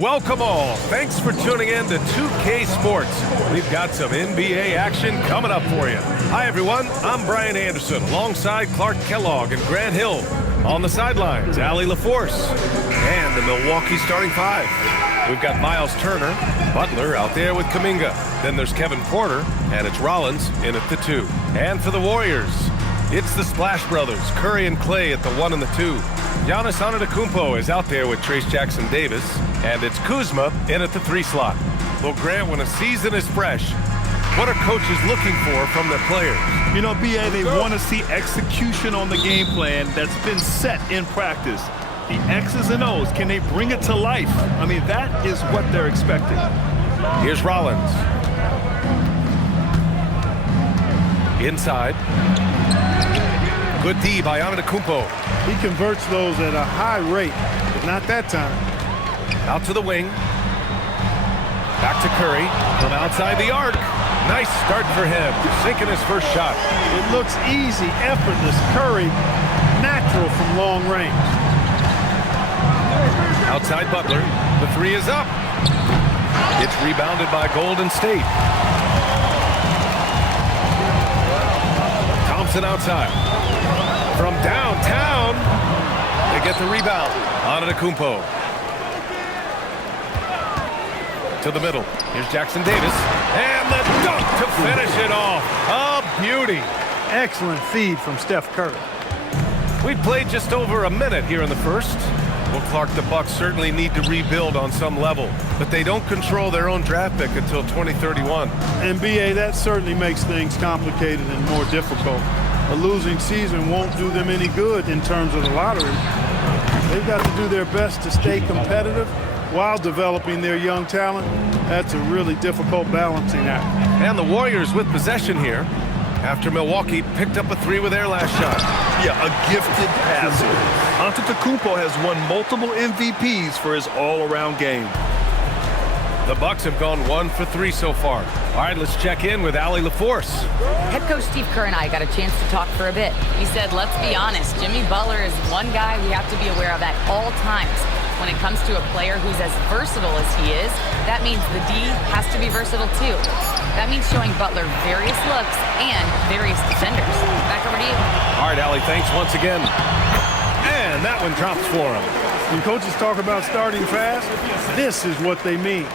Welcome all. Thanks for tuning in to 2K Sports. We've got some NBA action coming up for you. Hi, everyone. I'm Brian Anderson alongside Clark Kellogg and Grant Hill. On the sidelines, Allie LaForce and the Milwaukee starting five. We've got Miles Turner, Butler out there with Kuminga. Then there's Kevin Porter, and it's Rollins in at the 2. And for the Warriors, it's the Splash Brothers, Curry and Klay at the 1 and the 2. Giannis Antetokounmpo is out there with Trace Jackson-Davis, and it's Kuzma in at the 3 slot. Well, Grant, when a season is fresh, what are coaches looking for from their players? You know, B.A., they want to see execution on the game plan that's been set in practice. The X's and O's, can they bring it to life? I mean, that is what they're expecting. Here's Rollins. Inside. Good D by Antetokounmpo. He converts those at a high rate, but not that time. Out to the wing. Back to Curry from outside the arc. Nice start for him, sinking his first shot. It looks easy, effortless. Curry, natural from long range. Outside Butler. The 3 is up. It's rebounded by Golden State. Thompson outside. From downtown, they get the rebound. Antetokounmpo. To the middle. Here's Jackson-Davis. And the dunk to finish it off. A beauty. Excellent feed from Steph Curry. We've played just over a minute here in the first. Well, Clark, the Bucks certainly need to rebuild on some level, but they don't control their own draft pick until 2031. And B.A., that certainly makes things complicated and more difficult. A losing season won't do them any good in terms of the lottery. They've got to do their best to stay competitive while developing their young talent. That's a really difficult balancing act. And the Warriors with possession here after Milwaukee picked up a 3 with their last shot. Yeah, a gifted passer. Antetokounmpo has won multiple MVPs for his all-around game. The Bucks have gone 1 for 3 so far. All right, let's check in with Allie LaForce. Head coach Steve Kerr and I got a chance to talk for a bit. He said, let's be honest, Jimmy Butler is one guy we have to be aware of at all times. When it comes to a player who's as versatile as he is, that means the D has to be versatile too. That means showing Butler various looks and various defenders. Back over to you. All right, Allie, thanks once again. And that one drops for him. When coaches talk about starting fast, this is what they mean.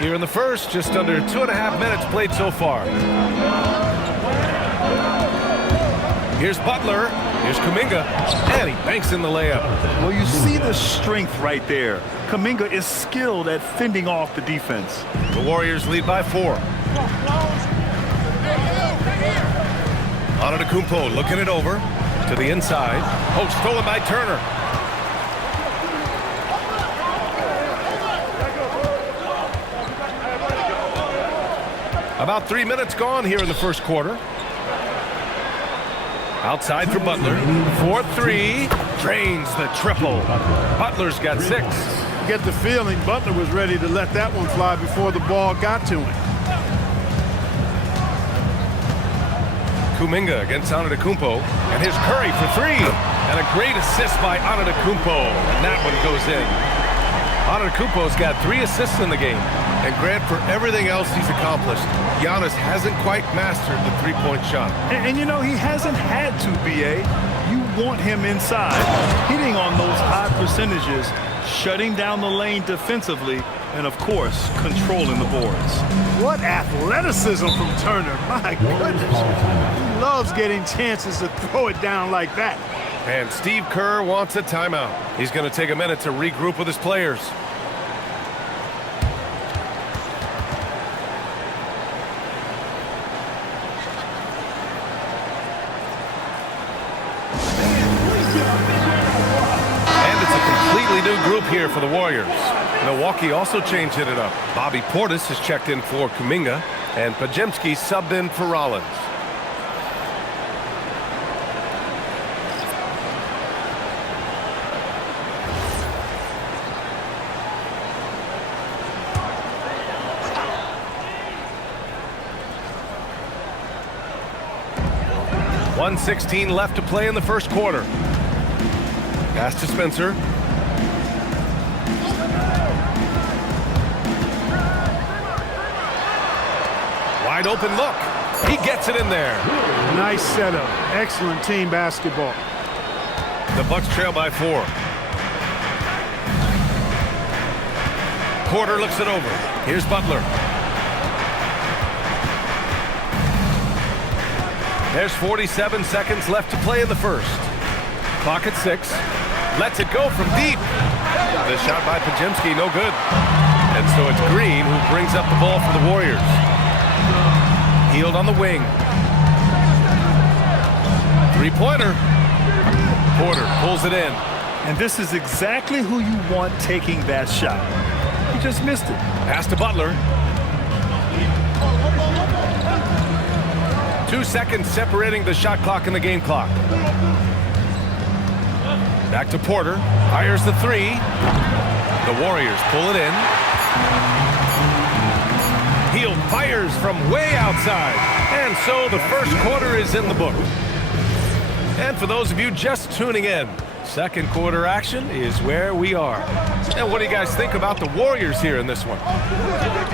Here in the first, just under 2.5 minutes played so far. Here's Butler. Here's Kuminga. And he banks in the layup. Well, you see the strength right there. Kuminga is skilled at fending off the defense. The Warriors lead by 4. Antetokounmpo looking it over to the inside. Oh, stolen by Turner. About 3 minutes gone here in the first quarter. Outside for Butler. 4-3. Drains the triple. Butler's got 6. Get the feeling Butler was ready to let that one fly before the ball got to him. Kuminga against Antetokounmpo. And here's Curry for 3. And a great assist by Antetokounmpo. And that one goes in. Antetokounmpo's got 3 assists in the game. And Grant, for everything else he's accomplished, Giannis hasn't quite mastered the three-point shot. And you know, he hasn't had to, B.A. You want him inside, hitting on those high percentages, shutting down the lane defensively, and, of course, controlling the boards. What athleticism from Turner. My goodness. He loves getting chances to throw it down like that. And Steve Kerr wants a timeout. He's going to take a minute to regroup with his players. New group here for the Warriors. Milwaukee also changing it up. Bobby Portis has checked in for Kuminga, and Pajemski subbed in for Rollins. .116 left to play in the first quarter. Pass to Spencer. Wide open look. He gets it in there. Nice setup. Excellent team basketball. The Bucks trail by 4. Porter looks it over. Here's Butler. There's 47 seconds left to play in the first. Clock at 6. Lets it go from deep. The shot by Podziemski, no good. And so it's Green who brings up the ball for the Warriors. Healed on the wing. Three-pointer. Porter pulls it in. And this is exactly who you want taking that shot. He just missed it. Pass to Butler. 2 seconds separating the shot clock and the game clock. Back to Porter. Fires the 3. The Warriors pull it in. Hield fires from way outside. And so the first quarter is in the book. And for those of you just tuning in, second quarter action is where we are. And what do you guys think about the Warriors here in this one?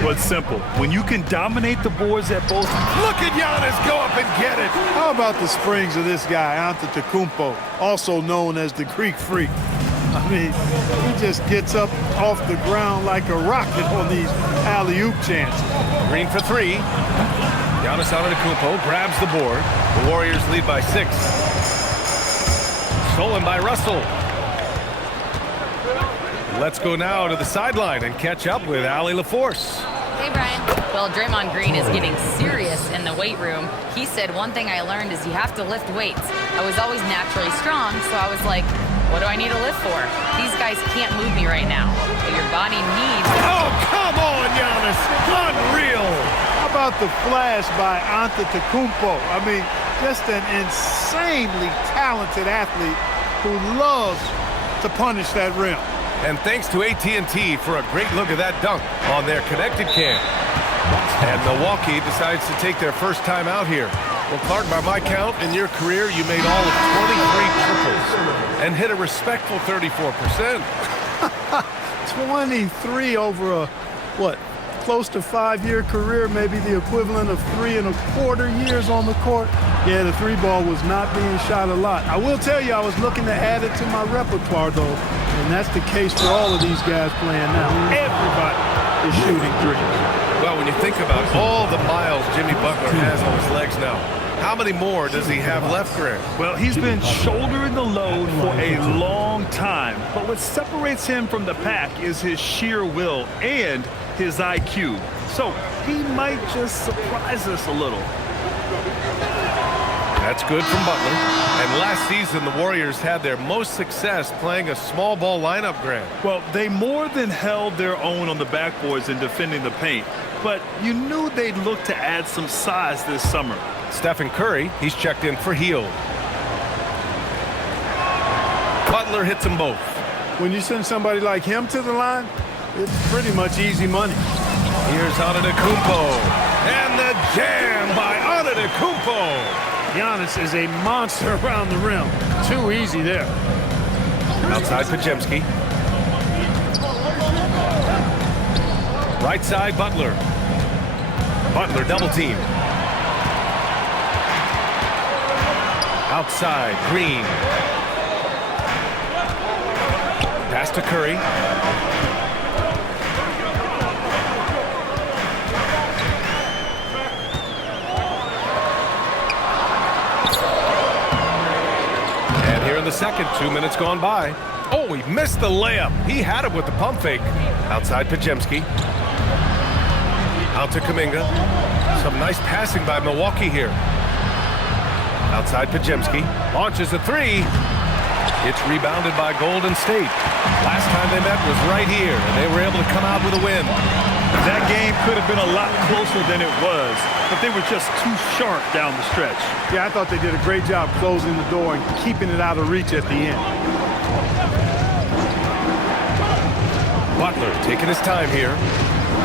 Well, it's simple. When you can dominate the boards at both... Look at Giannis go up and get it. How about the springs of this guy, Antetokounmpo, also known as the Greek Freak? I mean, he just gets up off the ground like a rocket on these alley-oop chances. Green for 3. Giannis Antetokounmpo grabs the board. The Warriors lead by 6. Stolen by Russell. Let's go now to the sideline and catch up with Allie LaForce. Hey, Brian. Well, Draymond Green is getting serious in the weight room. He said, one thing I learned is you have to lift weights. I was always naturally strong, so I was like, what do I need to lift for? These guys can't move me right now. But your body needs... Oh, come on, Giannis. Unreal. How about the flash by Antetokounmpo? I mean, just an insanely talented athlete who loves to punish that rim. And thanks to AT&T for a great look at that dunk on their connected cam. And Milwaukee decides to take their first time out here. Well, Clark, by my count, in your career, you made all of 23 triples and hit a respectful 34%. 23 over a, what, close to 5-year career, maybe the equivalent of 3 1/4 years on the court. Yeah, the 3-ball was not being shot a lot. I will tell you, I was looking to add it to my repertoire, though, and that's the case for all of these guys playing now. Everybody is shooting 3. Well, when you think about all the miles Jimmy Butler has on his legs now, how many more does he have left, Grant? Well, he's been shouldering the load for a long time. But what separates him from the pack is his sheer will and his IQ. So he might just surprise us a little. That's good from Butler. And last season, the Warriors had their most success playing a small ball lineup, Grant. Well, they more than held their own on the backboards in defending the paint. But you knew they'd look to add some size this summer. Steph Curry, he's checked in for Hield. Butler hits them both. When you send somebody like him to the line, it's pretty much easy money. Here's Antetokounmpo. And the jam by Antetokounmpo. Giannis is a monster around the rim. Too easy there. Outside Podziemski. Right side Butler. Butler double team. Outside Green. Pass to Curry. The second, 2 minutes gone by. Oh, he missed the layup. He had it with the pump fake. Outside Podziemski. Out to Kuminga. Some nice passing by Milwaukee here. Outside Podziemski. Launches a 3. It's rebounded by Golden State. Last time they met was right here, and they were able to come out with a win. That game could have been a lot closer than it was, but they were just too sharp down the stretch. Yeah, I thought they did a great job closing the door and keeping it out of reach at the end. Butler taking his time here.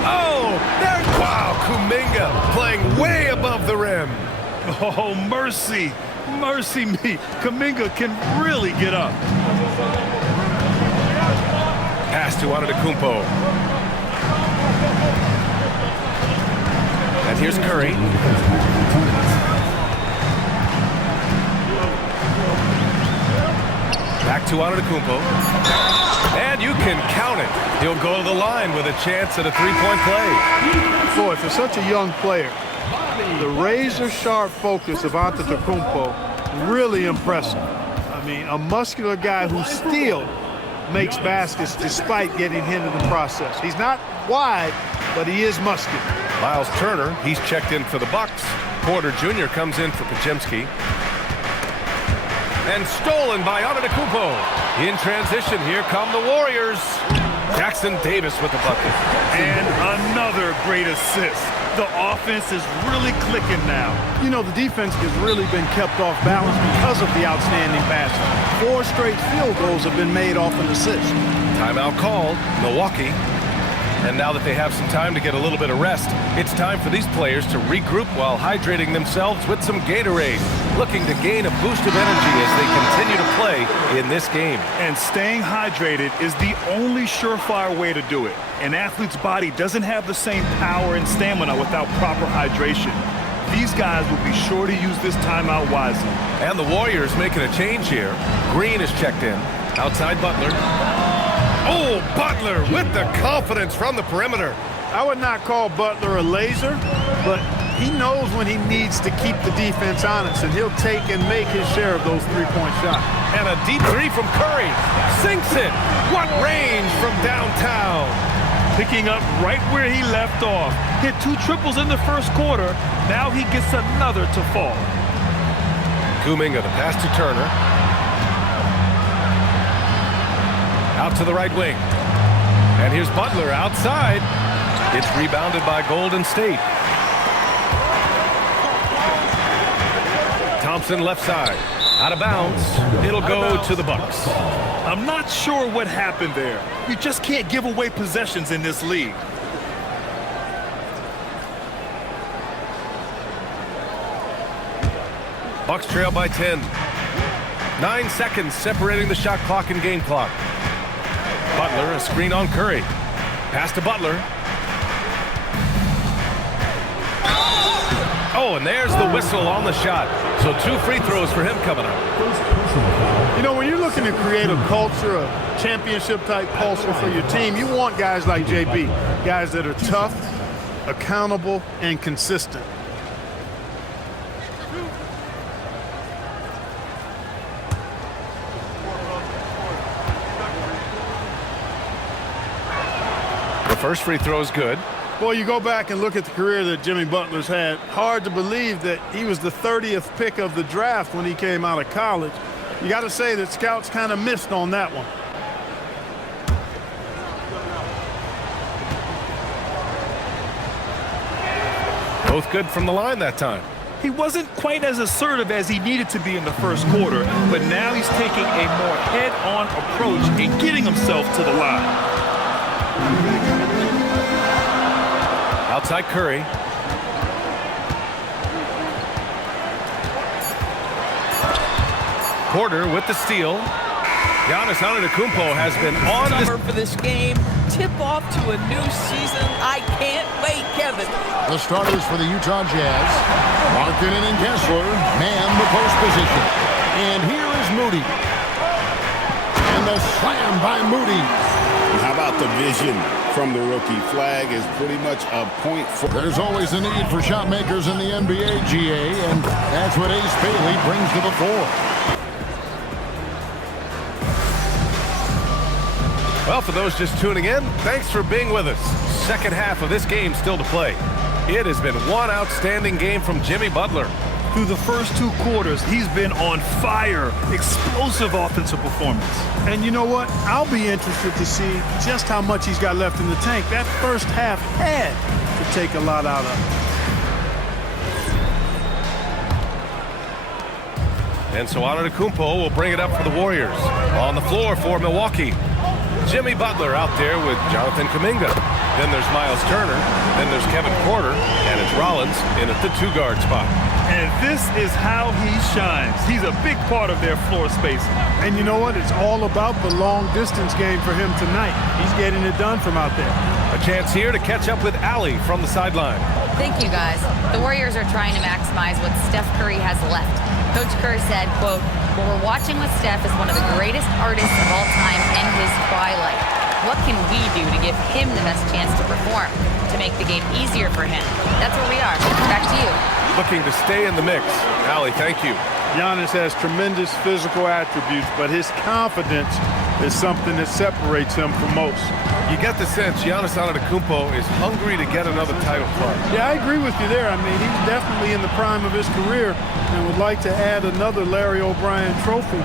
Oh, there! Wow, Kuminga playing way above the rim. Oh, mercy. Mercy me. Kuminga can really get up. Pass to Antetokounmpo. And here's Curry. Back to Antetokounmpo. And you can count it. He'll go to the line with a chance at a three-point play. Boy, for such a young player, the razor-sharp focus of Antetokounmpo, really impressive. I mean, a muscular guy who still makes baskets despite getting hit in the process. He's not wide, but he is muscular. Miles Turner, he's checked in for the Bucks. Porter Jr. comes in for Podziemski. And stolen by Antetokounmpo. In transition, here come the Warriors. Jackson Davis with the bucket. And another great assist. The offense is really clicking now. You know, the defense has really been kept off balance because of the outstanding passing. 4 straight field goals have been made off an assist. Timeout called, Milwaukee. And now that they have some time to get a little bit of rest, it's time for these players to regroup while hydrating themselves with some Gatorade, looking to gain a boost of energy as they continue to play in this game. And staying hydrated is the only surefire way to do it. An athlete's body doesn't have the same power and stamina without proper hydration. These guys will be sure to use this timeout wisely. And the Warriors making a change here. Green is checked in. Outside Butler. Oh, Butler with the confidence from the perimeter. I would not call Butler a laser, but he knows when he needs to keep the defense honest, and he'll take and make his share of those three-point shots. And a deep three from Curry. Sinks it. What range from downtown. Picking up right where he left off. Hit 2 triples in the first quarter. Now he gets another to fall. Kuminga, the pass to Turner. Out to the right wing. And here's Butler outside. It's rebounded by Golden State. Thompson left side. Out of bounds. It'll go to the Bucks. I'm not sure what happened there. You just can't give away possessions in this league. Bucks trail by 10. 9 seconds separating the shot clock and game clock. Butler, a screen on Curry. Pass to Butler. Oh, and there's the whistle on the shot. So 2 free throws for him coming up. You know, when you're looking to create a culture, a championship-type culture for your team, you want guys like JB, guys that are tough, accountable, and consistent. The first free throw is good. Boy, you go back and look at the career that Jimmy Butler's had. Hard to believe that he was the 30th pick of the draft when he came out of college. You got to say that scouts kind of missed on that one. Both good from the line that time. He wasn't quite as assertive as he needed to be in the first quarter, but now he's taking a more head-on approach and getting himself to the line. Outside Curry. Porter with the steal. Giannis Antetokounmpo has been on summer for this game. Tip off to a new season. I can't wait, Kevin. The starters for the Utah Jazz. Markkanen and Kessler man the post position. And here is Moody. And the slam by Moody. How about the vision from the rookie? Flag is pretty much a point for. There's always a need for shot makers in the NBA, GA, and that's what Ace Bailey brings to the fore. Well, for those just tuning in, thanks for being with us. Second half of this game still to play. It has been one outstanding game from Jimmy Butler. Through the first 2 quarters, he's been on fire. Explosive offensive performance. And you know what? I'll be interested to see just how much he's got left in the tank. That first half had to take a lot out of it. And so Antetokounmpo will bring it up for the Warriors. On the floor for Milwaukee. Jimmy Butler out there with Joanthon Kuminga. Then there's Miles Turner. Then there's Kevin Porter. And it's Rollins in at the 2-guard spot. And this is how he shines. He's a big part of their floor spacing. And you know what? It's all about the long-distance game for him tonight. He's getting it done from out there. A chance here to catch up with Allie from the sideline. Thank you, guys. The Warriors are trying to maximize what Steph Curry has left. Coach Kerr said, quote, "What we're watching with Steph is one of the greatest artists of all time in his twilight. What can we do to give him the best chance to perform, to make the game easier for him?" That's where we are. Back to you. Looking to stay in the mix. Allie, thank you. Giannis has tremendous physical attributes, but his confidence is something that separates him from most. You get the sense Giannis Antetokounmpo is hungry to get another title club. Yeah, I agree with you there. I mean, he's definitely in the prime of his career and would like to add another Larry O'Brien trophy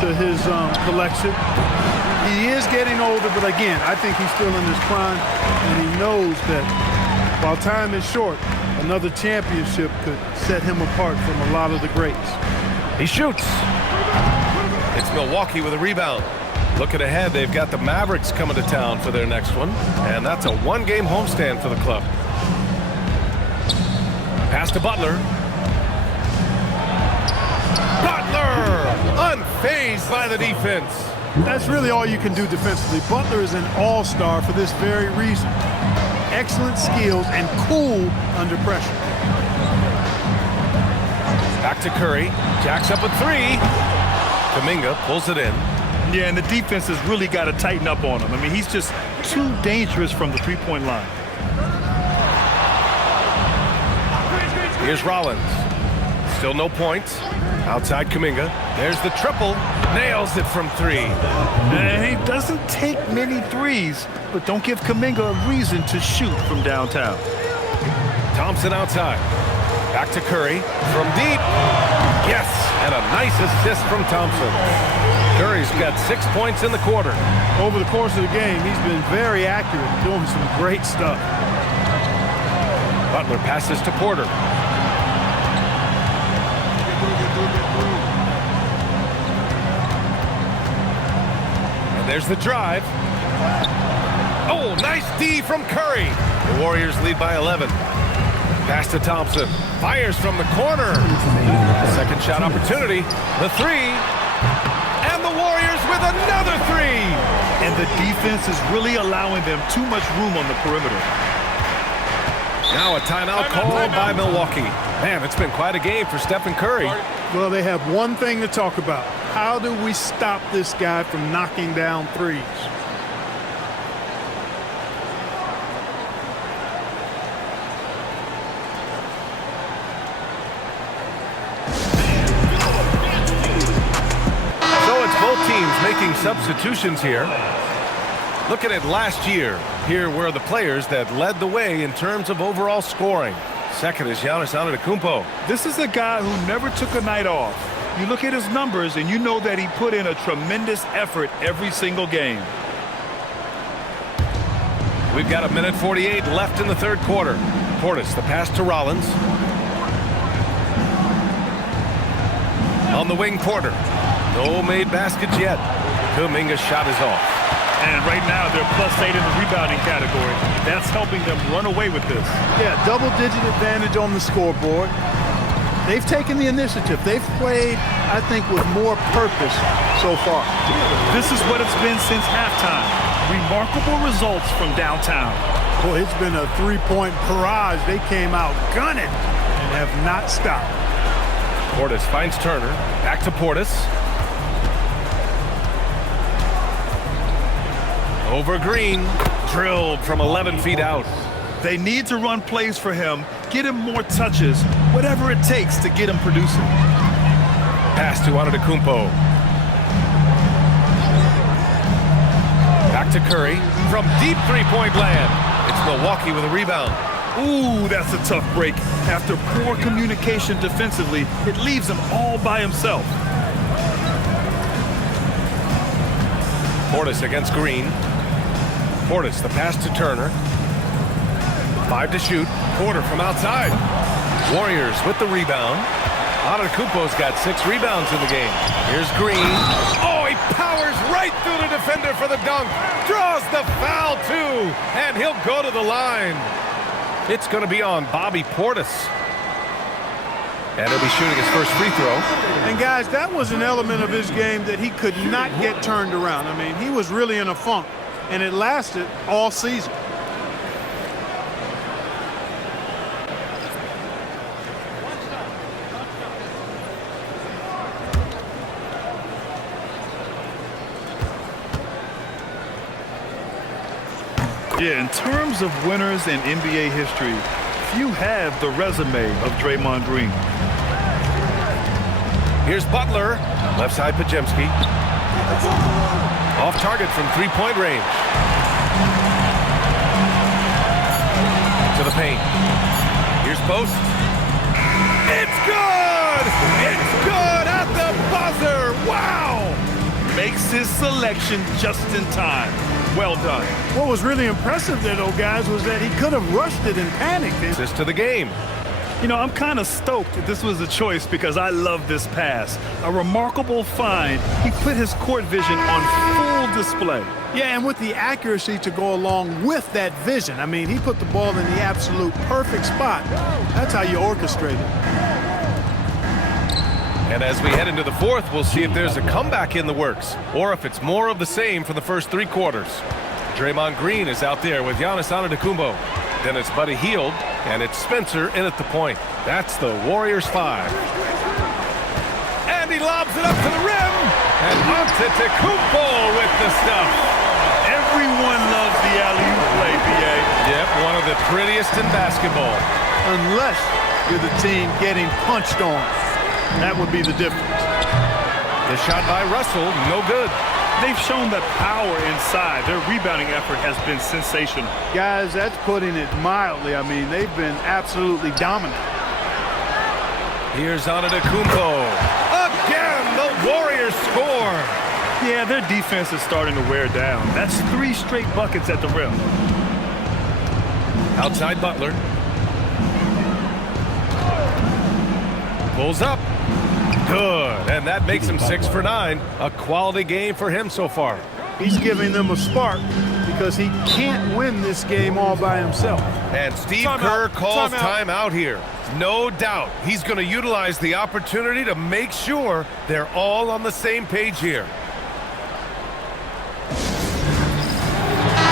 to his collection. He is getting older, but again, I think he's still in his prime, and he knows that while time is short, another championship could set him apart from a lot of the greats. He shoots. It's Milwaukee with a rebound. Looking ahead, they've got the Mavericks coming to town for their next one, and that's a one-game homestand for the club. Pass to Butler. Butler! Unfazed by the defense. That's really all you can do defensively. Butler is an all-star for this very reason. Excellent skills and cool under pressure. Back to Curry. Jacks up a three. Kuminga pulls it in. Yeah, and the defense has really got to tighten up on him. I mean, he's just too dangerous from the three-point line. Here's Rollins. Still no points. Outside Kuminga. There's the triple. Nails it from three. And he doesn't take many threes, but don't give Kuminga a reason to shoot from downtown. Thompson outside. Back to Curry. From deep. Yes, and a nice assist from Thompson. Curry's got 6 points in the quarter. Over the course of the game, he's been very accurate, doing some great stuff. Butler passes to Porter. And there's the drive. Oh, nice D from Curry. The Warriors lead by 11. Pass to Thompson. Fires from the corner. Second shot opportunity. The three. And the Warriors with another three. And the defense is really allowing them too much room on the perimeter. Now a timeout called by Milwaukee. Man, it's been quite a game for Steph and Curry. Well, they have one thing to talk about. How do we stop this guy from knocking down threes? Making substitutions here. Looking at last year, here were the players that led the way in terms of overall scoring. Second is Giannis Antetokounmpo. This is a guy who never took a night off. You look at his numbers and you know that he put in a tremendous effort every single game. We've got 1:48 left in the third quarter. Portis, the pass to Rollins. On the wing, Porter. No made baskets yet. Kuminga's shot is off. And right now they're +8 in the rebounding category. That's helping them run away with this. Yeah, double-digit advantage on the scoreboard. They've taken the initiative. They've played, I think, with more purpose so far. This is what it's been since halftime. Remarkable results from downtown. Boy, it's been a three-point barrage. They came out gunning and have not stopped. Portis finds Turner. Back to Portis. Over Green. Drilled from 11 feet out. They need to run plays for him, get him more touches, whatever it takes to get him producing. Pass to Antetokounmpo. Back to Curry. From deep three-point land. It's Milwaukee with a rebound. Ooh, that's a tough break. After poor communication defensively, it leaves him all by himself. Portis against Green. Portis, the pass to Turner. 5 to shoot. Porter from outside. Warriors with the rebound. Antetokounmpo's got 6 rebounds in the game. Here's Green. Oh, he powers right through the defender for the dunk. Draws the foul, too. And he'll go to the line. It's going to be on Bobby Portis. And he'll be shooting his first free throw. And, guys, that was an element of his game that he could not get turned around. I mean, he was really in a funk, and it lasted all season. Yeah, in terms of winners in NBA history, few have the resume of Draymond Green. Here's Butler. Left side, Pajemski. Off target from three-point range. To the paint. Here's Post. It's good! It's good at the buzzer! Wow! Makes his selection just in time. Well done. What was really impressive there, though, guys, was that he could have rushed it and panicked. Assist to the game. You know, I'm kind of stoked that this was a choice because I love this pass. A remarkable find. He put his court vision on full display. Yeah, and with the accuracy to go along with that vision. I mean, he put the ball in the absolute perfect spot. That's how you orchestrate it. And as we head into the fourth, we'll see if there's a comeback in the works or if it's more of the same for the first three quarters. Draymond Green is out there with Giannis Antetokounmpo. Then it's Buddy Hield, and it's Spencer in at the point. That's the Warriors 5. And he lobs it up to the rim. And Antetokounmpo with the stuff. Everyone loves the alley-oop play, B.A. Yep, one of the prettiest in basketball. Unless you're the team getting punched on. That would be the difference. The shot by Russell, no good. They've shown that power inside. Their rebounding effort has been sensational. Guys, that's putting it mildly. I mean, they've been absolutely dominant. Here's Antetokounmpo. Again, the Warriors score. Yeah, their defense is starting to wear down. That's 3 straight buckets at the rim. Outside Butler. Pulls up. Good, and that makes him 6 for 9. A quality game for him so far. He's giving them a spark because he can't win this game all by himself. And Steve Kerr calls timeout here. No doubt he's going to utilize the opportunity to make sure they're all on the same page here.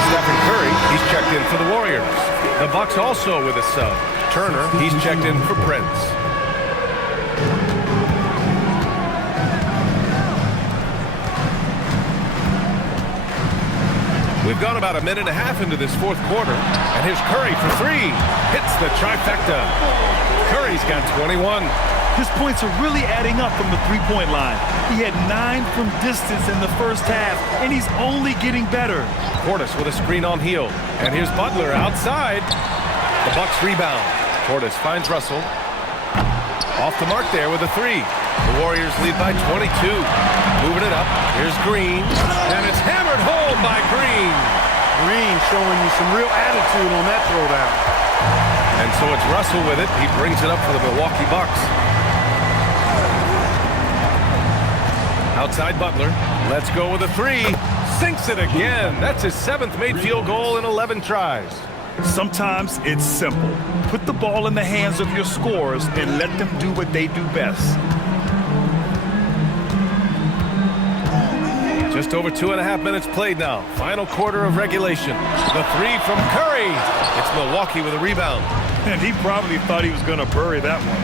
Steph Curry, he's checked in for the Warriors. The Bucks also with a sub. Turner, he's checked in for Prince. We've gone about a minute and a half into this fourth quarter, and here's Curry for 3. Hits the trifecta. Curry's got 21. His points are really adding up from the three-point line. He had 9 from distance in the first half, and he's only getting better. Portis with a screen on Hield, and here's Butler outside. The Bucks rebound. Portis finds Russell. Off the mark there with a 3. The Warriors lead by 22. Moving it up. Here's Green. And it's hammered home by Green. Green showing you some real attitude on that throwdown. And so it's Russell with it. He brings it up for the Milwaukee Bucks. Outside Butler. Let's go with a 3. Sinks it again. That's his 7th made field goal in 11 tries. Sometimes it's simple. Put the ball in the hands of your scorers and let them do what they do best. Just over 2.5 minutes played now. Final quarter of regulation. The 3 from Curry. It's Milwaukee with a rebound. And he probably thought he was going to bury that one.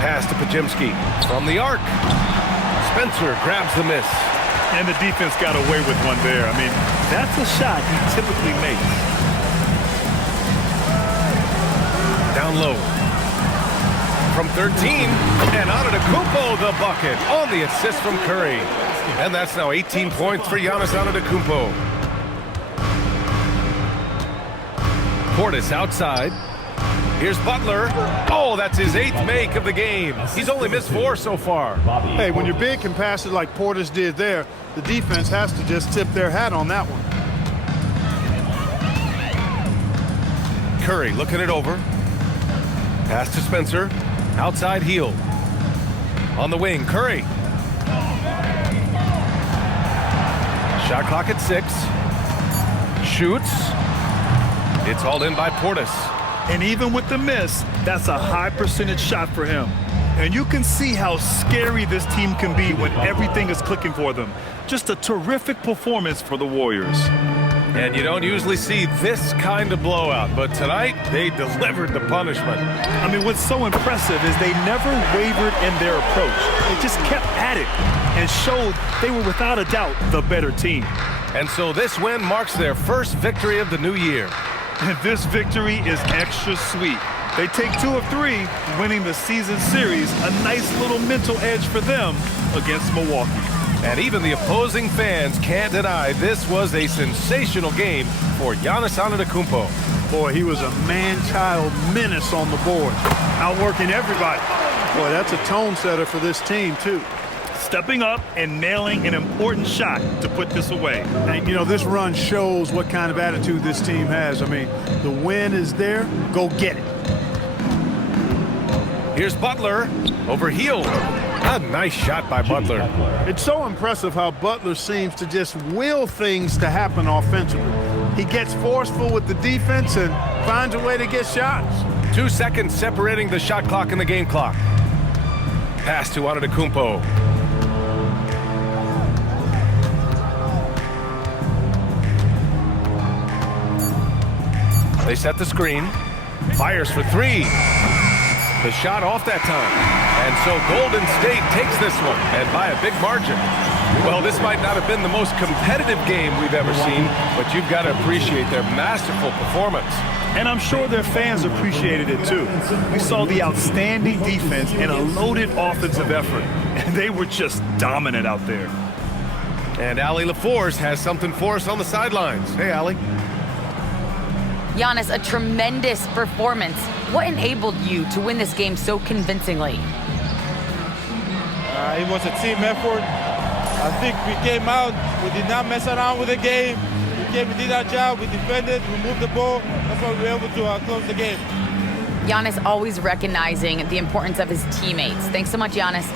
Pass to Pajemski from the arc. Spencer grabs the miss. And the defense got away with one there. I mean, that's a shot he typically makes. Down low. From 13. And Antetokounmpo the bucket on the assist from Curry. And that's now 18 points for Giannis Antetokounmpo. Portis outside. Here's Butler. Oh, that's his 8th make of the game. He's only missed 4 so far. Hey, when you're big and pass it like Portis did there, the defense has to just tip their hat on that one. Curry looking it over. Pass to Spencer. Outside Hield. On the wing, Curry. Shot clock at 6. Shoots. It's hauled in by Portis. And even with the miss, that's a high percentage shot for him. And you can see how scary this team can be when everything is clicking for them. Just a terrific performance for the Warriors. And you don't usually see this kind of blowout, but tonight they delivered the punishment. I mean, what's so impressive is they never wavered in their approach. They just kept at it and showed they were without a doubt the better team. And so this win marks their first victory of the new year. And this victory is extra sweet. They take 2 of 3, winning the season series, a nice little mental edge for them against Milwaukee. And even the opposing fans can't deny this was a sensational game for Giannis Antetokounmpo. Boy, he was a man-child menace on the board, outworking everybody. Boy, that's a tone setter for this team, too. Stepping up and nailing an important shot to put this away. And, you know, this run shows what kind of attitude this team has. I mean, the win is there. Go get it. Here's Butler over Hield. A nice shot by Butler. It's so impressive how Butler seems to just will things to happen offensively. He gets forceful with the defense and finds a way to get shots. 2 seconds separating the shot clock and the game clock. Pass to Antetokounmpo. They set the screen. Fires for 3. The shot off that time. And so Golden State takes this one, and by a big margin. Well, this might not have been the most competitive game we've ever seen, but you've got to appreciate their masterful performance. And I'm sure their fans appreciated it too. We saw the outstanding defense and a loaded offensive effort, and they were just dominant out there. And Allie LaForce has something for us on the sidelines. Hey, Allie. Giannis, a tremendous performance. What enabled you to win this game so convincingly? It was a team effort. I think we came out, we did not mess around with the game. We came and did our job, we defended, we moved the ball. That's why we were able to close the game. Giannis always recognizing the importance of his teammates. Thanks so much, Giannis.